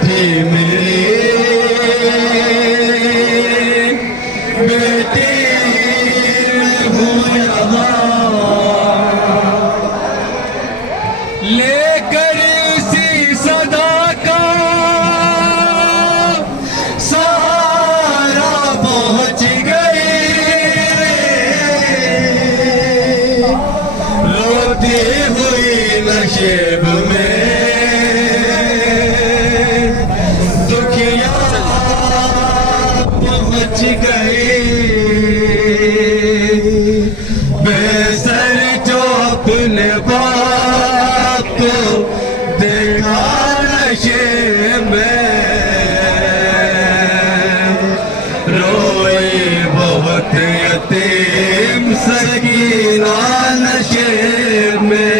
تھی میری بیٹی ہوں یہاں لے کر اسی صدا کا سہارا پہنچ گئی روتی ہوئی نشیب میں پہنچ گئی بے سر جو اپنے باپ کو دیکھا نشے میں روئی بہت یتیم سکینہ نشے میں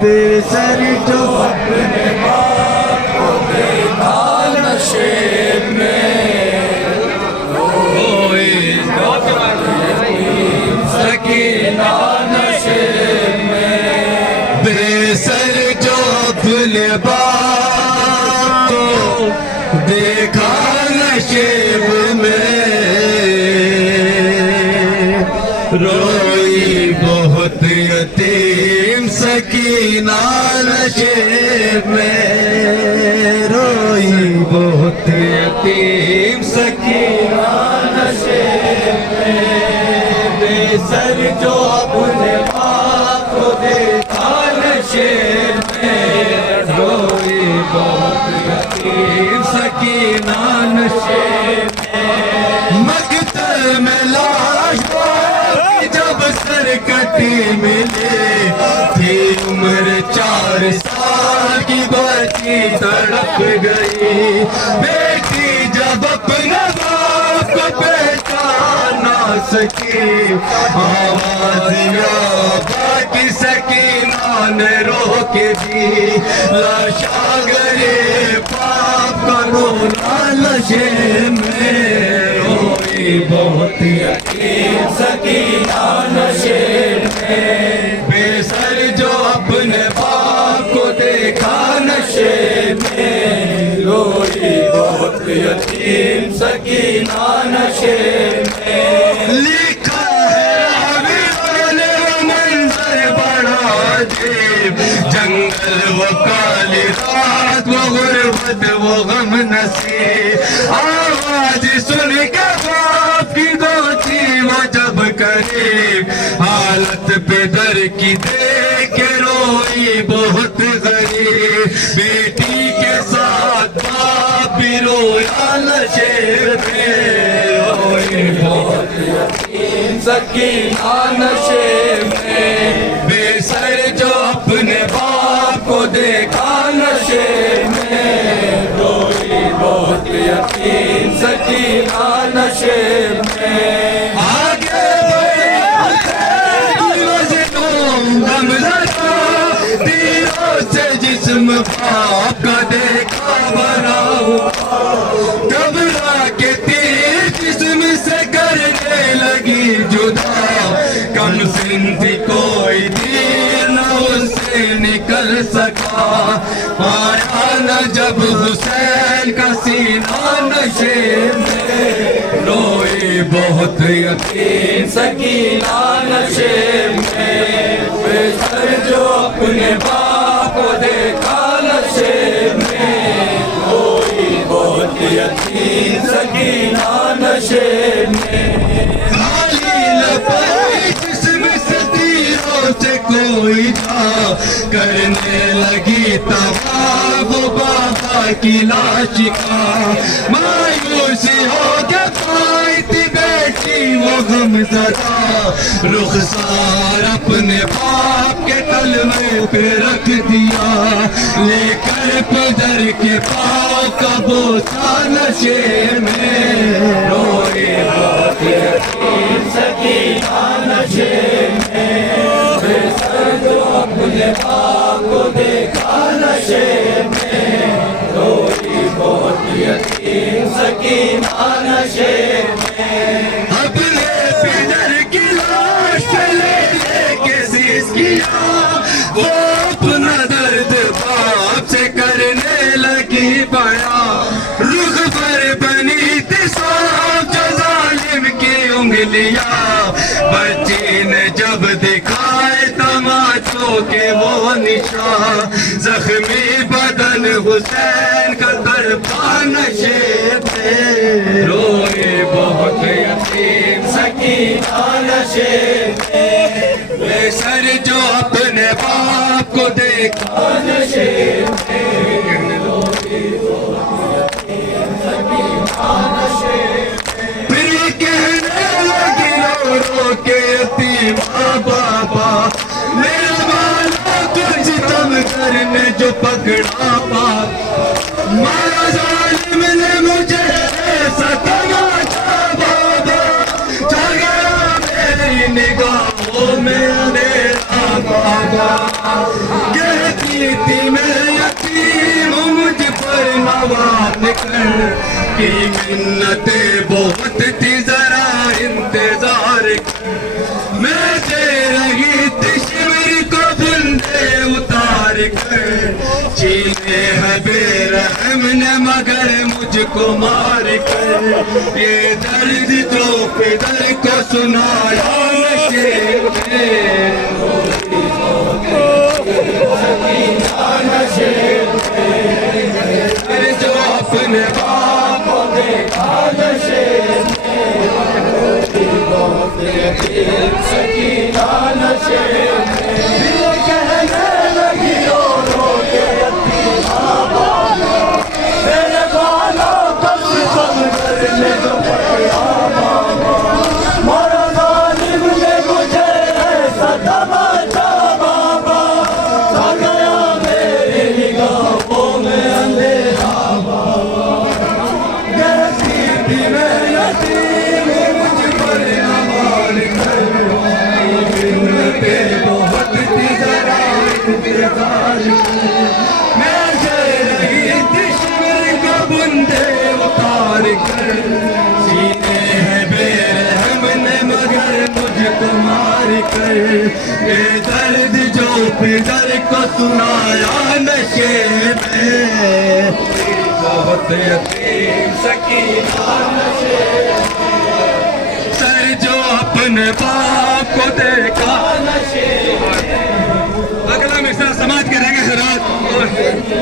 بے سر جو اپنے باپ کو دیکھا نشے میں سکینہ نشے میں بے سر جو اپنے باپ کو دیکھا نشیب میں روئی بہت یتیم سکینہ نشیب میں روئی بہت یتیم سکینہ نشیب میں بے سر جو اپنے باپ کو دیکھا نشیب میں روئی بہت یتیم سکینہ نشیب میں مقتل میں لاش کی جب سر کٹی ملی تھی عمر 4 سال کی بچی تڑپ گئی بیٹی جب اپنے باپ کو پہچان نہ سکی آواز یا باقی سکینہ نے روک دی لاشا گئے باپ کا رونا نشے میں روئی بہت یتیم سکینہ نشے میں بے سر جو اپنے باپ کو دیکھا نشے میں روئی بہت یتیم سکینہ نشے میں لکھا ہے منظر بڑا عجیب جنگل وہ کالی رات وہ غربت وہ غم نصیب آواز سن کے باپ کی دو تھی وہ جب قریب حالت پہ در کی دیکھ کے روئی بہت غریب بیٹی کے ساتھ باپ بھی رویا نشے میں روئی بہت یتیم سکینہ نشے میں بے سر جو اپنے باپ کو دیکھا نشے میں روئی بہت یتیم سکینہ نشے میں آگے تیروں سے جسم باپ کا دیکھا بنا گھبرا کے تیر جسم سے کرنے لگی جدا کم سن تھی کوئی تیر نہ اس سے نکل سکا آیا نہ جب حسین کا سینہ نشے میں روئی بہت یتیم سکینہ نشے میں بے سر جو اپنے باپ کو دیکھا نشے میں روئی بہت یتیم سکینہ نشے میں خالی لبائی جسم سے تیروں سے کوئی جا کرنے لگی تباہ وہ بابا کی لاش کا مایوسی ہو کے پائی تھی بیٹی وہ غم زدہ رخسار اپنے باپ کے کلمے پہ رکھ دیا لے کر پدر کے پاؤں کا بوسہ نشے میں روئی بہت یتیم سکینہ نشے میں بے سر جو اپنے باپ کو دیکھا نشے میں روئی بہت یتیم سکینہ نشے میں اپنے پدر کی لاش پہ لے کے سیس کیا وہ اپنا درد باپ سے کرنے لگی لیا بچی نے جب دکھائے تماچوں کے وہ نشان زخمی بدن حسین کا درپا نشے پہ روئے بہت یتیم سکینہ نشے پہ بے سر جو اپنے باپ کو دیکھا نشے پہ پھر کہنے لگی رو رو کے یتیم بابا میرا والا کچھ تم کرنے جو پکڑا پاپ مارا ظالم نے مجھے ایسا تماچا بابا چھا گیا میری نگاہوں میں اندھیرا بابا کہتی تھی میں یتیم ہوں مجھ پر مواد کر کی منتیں بہت تھی ذرا انتظار کر میں دے رہی تھی شمر کو بندے اتار کر چینے ہے بے رحم نے مگر مجھ کو مار کر یہ درد جو پدر کو سنایا نشے میں جو اپنے باپ کو دیکھا نشے سکینہ نشے دل کہنے لگی رو رو کے یتیم بابا میرے بالا کس کم کرنے جو پکڑا بابا مارا ظالم نے مجھے ایسا تماچا بابا چھا گیا میری نگاہوں میں اندھیرا بابا کہتی تھی میں یتیم ہوں مجھ پر نوال کر منتیں بہت تھی ذرا انتظار میں دے رہی تھی شمر کو بندے اتار کر سینے ہے بے رحم نے مگر مجھ کو مار کر یہ درد جو پدر کو سنایا نشے میں بہت یتیم سکینہ نشے سر جو اپنے باپ کو دیکھا نشے اگلا میں سماج کے رنگ حضرات